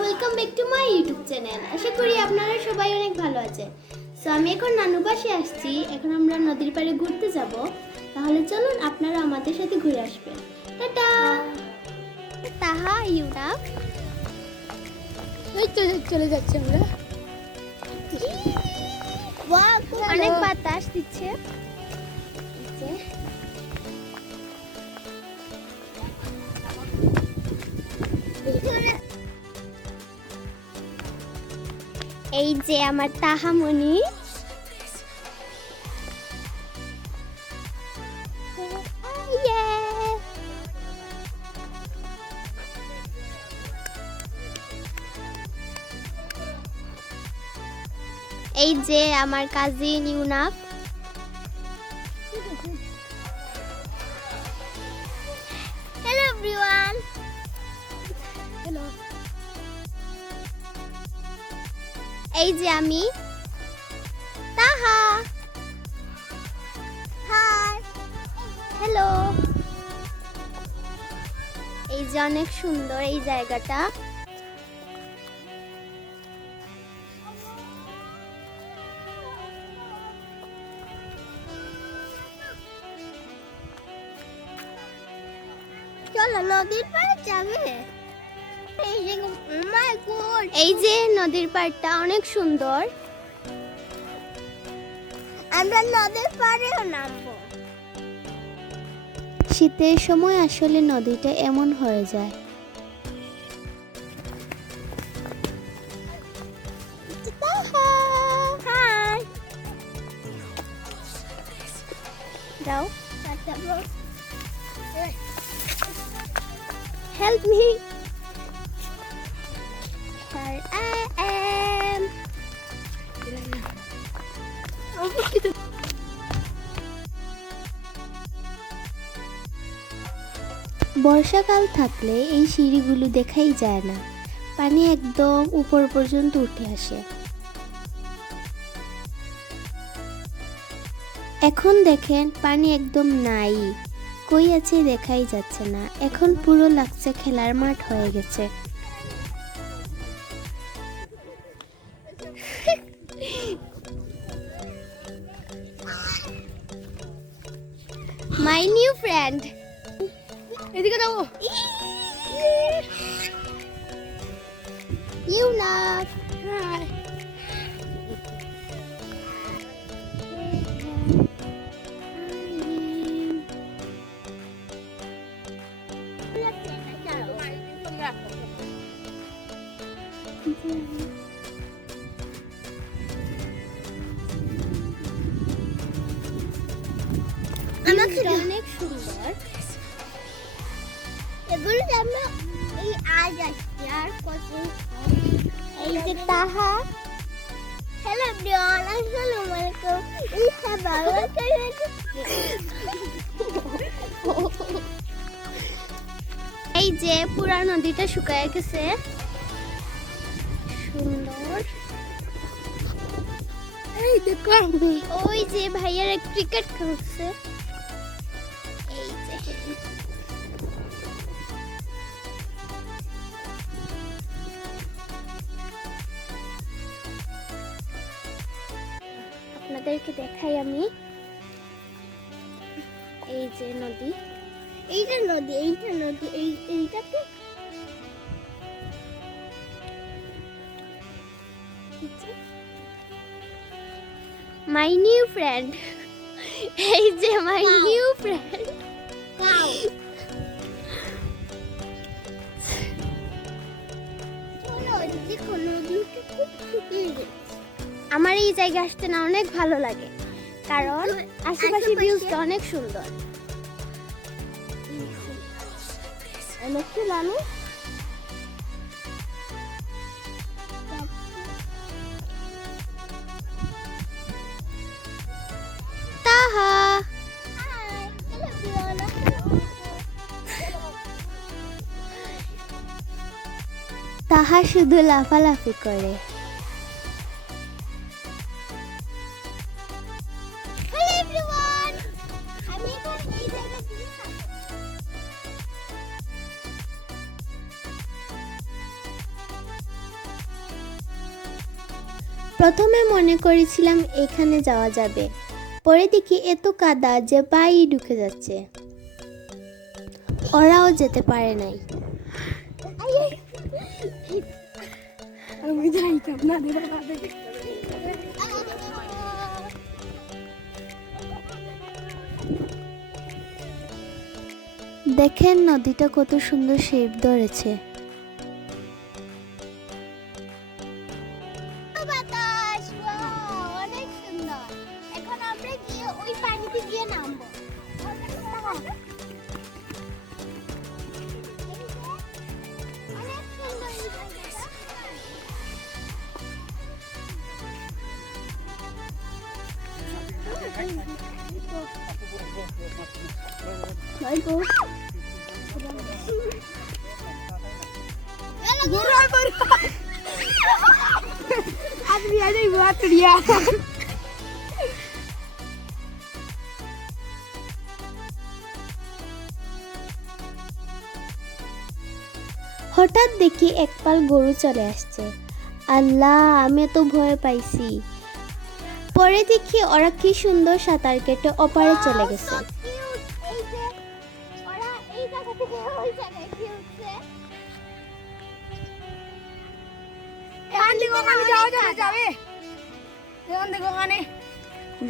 Welcome back to my YouTube channel. আশা করি আপনারা সবাই অনেক ভালো আছেন। সো আমি এখন নানু বাসে আসছি। এখন আমরা নদীর পাড়ে ঘুরতে যাব। তাহলে চলুন আপনারা আমাদের সাথে ঘুরে আসবেন। টাটা। তাহা ইউরা চলে যাচ্ছি আমরা। অনেক বাতাস দিচ্ছে। এই যে আমার তাহামণি। এই যে আমার cousin Yunaf. Hello everyone. Hello. এই যে আমি তাহা। হাই। হ্যালো। এই যে অনেক সুন্দর এই জায়গাটা। চলো নদীর পাড়ে যাবে। এই যে নদীর পাড়টা অনেক সুন্দর। আমরা নদীর পাড়েও নামবো। শীতের সময় আসলে নদীটা এমন হয়ে যায়। যাও। Help me. Here I am. বর্ষাকাল থাকলে এই সিঁড়িগুলো দেখাই যায় না। পানি একদম উপর পর্যন্ত উঠে আসে। এখন দেখেন পানি একদম নাই, কই আছে দেখাই যাচ্ছে না। এখন পুরো লাগছে খেলার মাঠ হয়ে গেছে। My new friend. এদিকে যাবো। ইউনাফ। হাই। অনেক সুন্দর। এগুলো আমরা এই আজ আসছি আর কত। এই যে তাহা। হ্যালো এভরিওয়ান, আসসালামু আলাইকুম। এই যে পুরা নদীটা শুকায় গেছে। সুন্দর। এই দেখো ওই যে ভাইয়ারা ক্রিকেট খেলছে। এই যে আপনাদেরকে দেখাই আমি। এই যে নদী, এইটা নদী, এইটা নদী, এইটাতে মাই নিউ ফ্রেন্ড। এই যে মাই নিউ ফ্রেন্ড। আমার এই জায়গায় আসতে না অনেক ভালো লাগে, কারণ আশেপাশের ভিউটা অনেক সুন্দর। মানুষ তাহা। তাহা শুধু লাফালাফি করে। প্রথমে মনে করেছিলাম এখানে যাওয়া যাবে, পরে দেখি এত কাদা যে পায়ে ঢুকে যাচ্ছে। ওরাও যেতে পারে নাই। আমি যাইতাম না দেবা বাদে। দেখেন নদীটা কত সুন্দর শেপ ধরেছে। বাতাস, অনেক সুন্দর। এখন আমরা গিয়ে ওই পানিতে গিয়ে নামবো। অনেক সুন্দর এই জায়গাটা। आदमी आ जाए बात करिया। হঠাৎ দেখি একপাল গরু চলে আসছে। আল্লাহ, আমি তো ভয় পাইছি। পরে দেখি ওরা কি সুন্দর সাঁতার কেটে ওপারে চলে গেছে।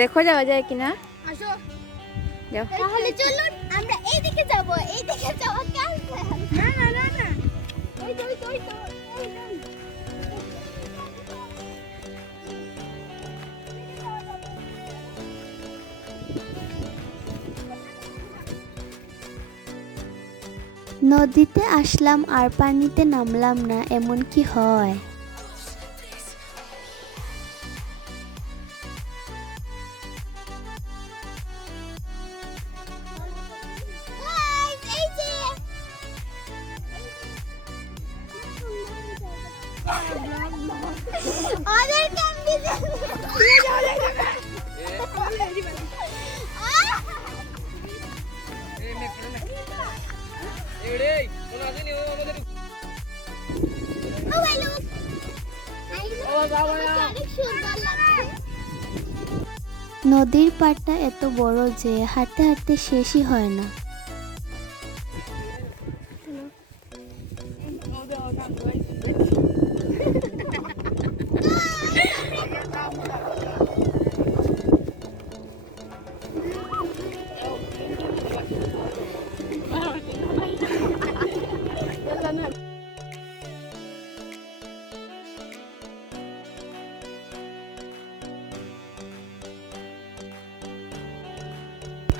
देखो जाओ जाए कि ना जाओ তাহলে চলুন আমরা এইদিকে যাব। এইদিকে যাওয়া ক্যান্সেল। ना ना ना ना ওই তো ওই তো ওই তো ওই তো। নদীতে আসলাম আর পানিতে নামলাম না, এমন কি হয়? নদীর পাড়টা এত বড় যে হাঁটতে হাঁটতে শেষই হয় না।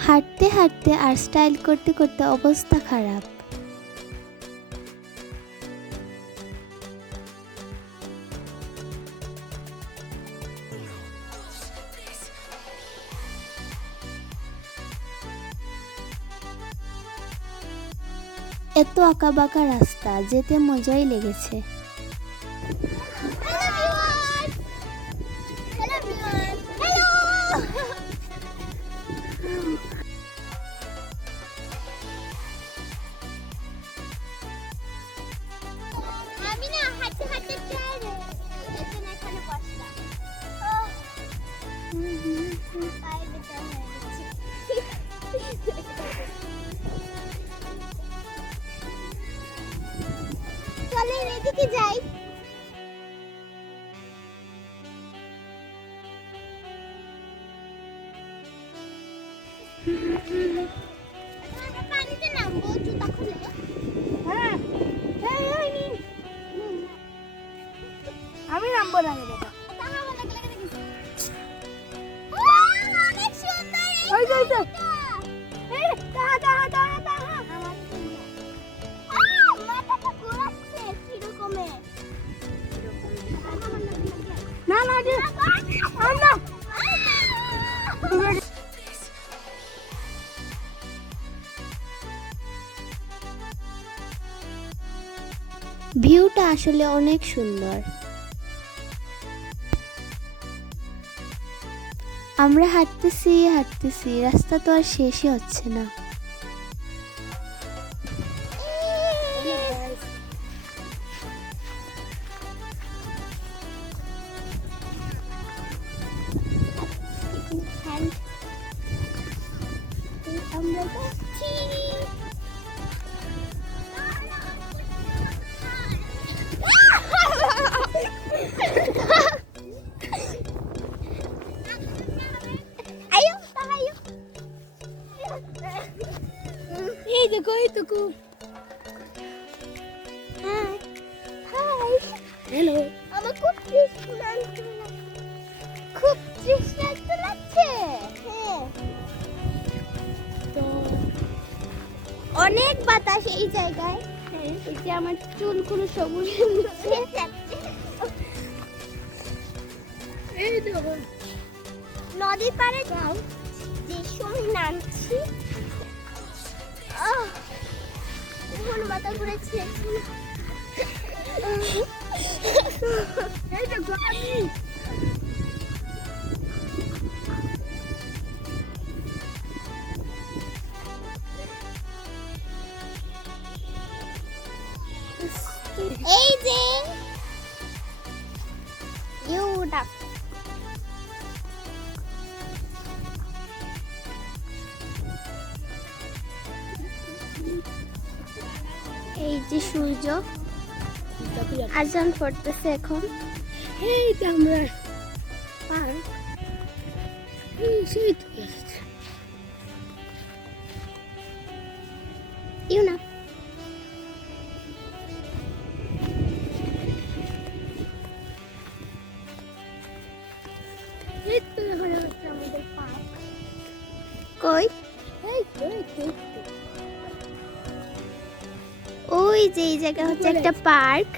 হাঁটতে হাঁটতে আর স্টাইল করতে করতে অবস্থা খারাপ। এত আঁকাবাঁকা রাস্তা, যেতে মজাই লেগেছে। আমি না হাঁটতে হাঁটতে এখানে বসলাম। পায়ে ব্যথা হয়ে গেছে। চলেন এদিকে যাই। আমরা পানিতে নামবো, জুতা খুলে। হ্যাঁ আমি নামবো না রে বাবা। অনেক সুন্দর ওই তো ওই তো এই দাঁড়া দাঁড়া দাঁড়া দাঁড়া। মাথাটা ঘোরাচ্ছে কিরকমে। না না যে না ভিউটা আসলে অনেক সুন্দর। আমরা হাঁটতেছি হাঁটতেছি, রাস্তা তো আর শেষই হচ্ছে না। হ্যালো। আমার খুব তৃষ্ণার্ত লাগছে। হ্যাঁ, তো অনেক বাতাস এই জায়গায়। হ্যাঁ, এই যে আমার চুলগুলো সবুজ এই দেখো নদীর পাড়ে যাও যে সময় নামছি এখন মাথা ঘুরেছে। এই দেখো আমি এই যে ইউটা এই যে সূর্য আজান পড়তেছে এখন। এই তো আমরা পার্ক সেই থেকে এসেছি। ইউনা এই তো দেখা যাচ্ছে আমাদের পার্ক। কই? এই তো এই তো এই তো। ওই যে এই জায়গা হচ্ছে একটা পার্ক।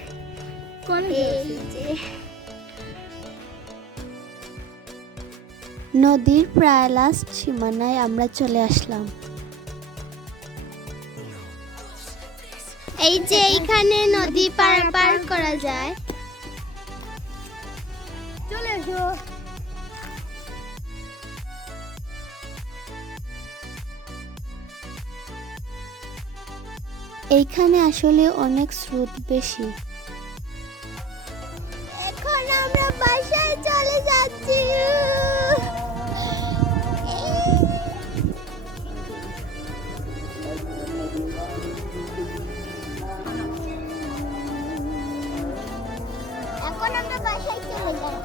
কলেজ এই যে নদীর প্রায় লাস্ট সীমানায় আমরা চলে আসলাম। এই যে এইখানে নদী পারাপার করা যায়। চলে এসো। এইখানে আসলে অনেক স্রোত বেশি। এখন আমরা বাসায় চলে যাচ্ছি। এখন আমরা বাসায় চলে যাব।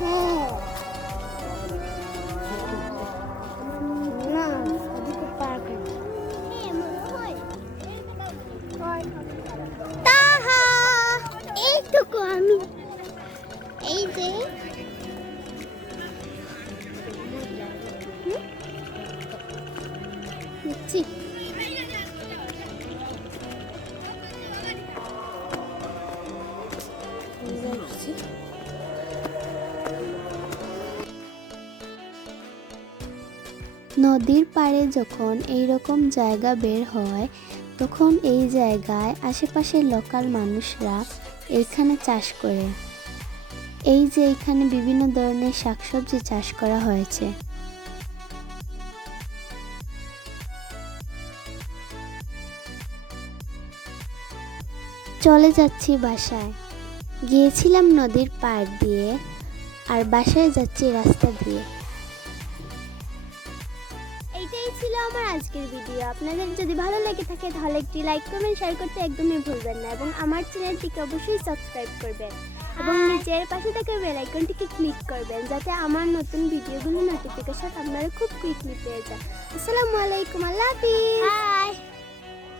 হ্যাঁ না ওদিকে পার্ক আছে। তাহা এইটুকু আমি এই যে নিচ্ছি। নদীর পাড়ে যখন এই রকম জায়গা বের হয় তখন এই জায়গায় আশেপাশের লোকাল মানুষরা এখানে চাষ করে। এই যে এখানে বিভিন্ন ধরনের শাকসবজি চাষ করা হয়েছে। চলে যাচ্ছি বাসায়। গিয়েছিলাম নদীর পাড় দিয়ে আর বাসায় যাচ্ছি রাস্তা দিয়ে। এইটাই ছিল আমার আজকের ভিডিও। আপনাদের যদি ভালো লেগে থাকে তাহলে একটি লাইক কমেন্ট শেয়ার করতে একদমই ভুলবেন না এবং আমার চ্যানেলটিকে অবশ্যই সাবস্ক্রাইব করবেন এবং নিচের পাশে থাকা বেল আইকনটিকে ক্লিক করবেন যাতে আমার নতুন ভিডিওগুলো নোটিফিকেশন আপনারা খুব কুইকলি পেয়ে যান। আসসালামু আলাইকুম, আল্লাহ হাফিজ।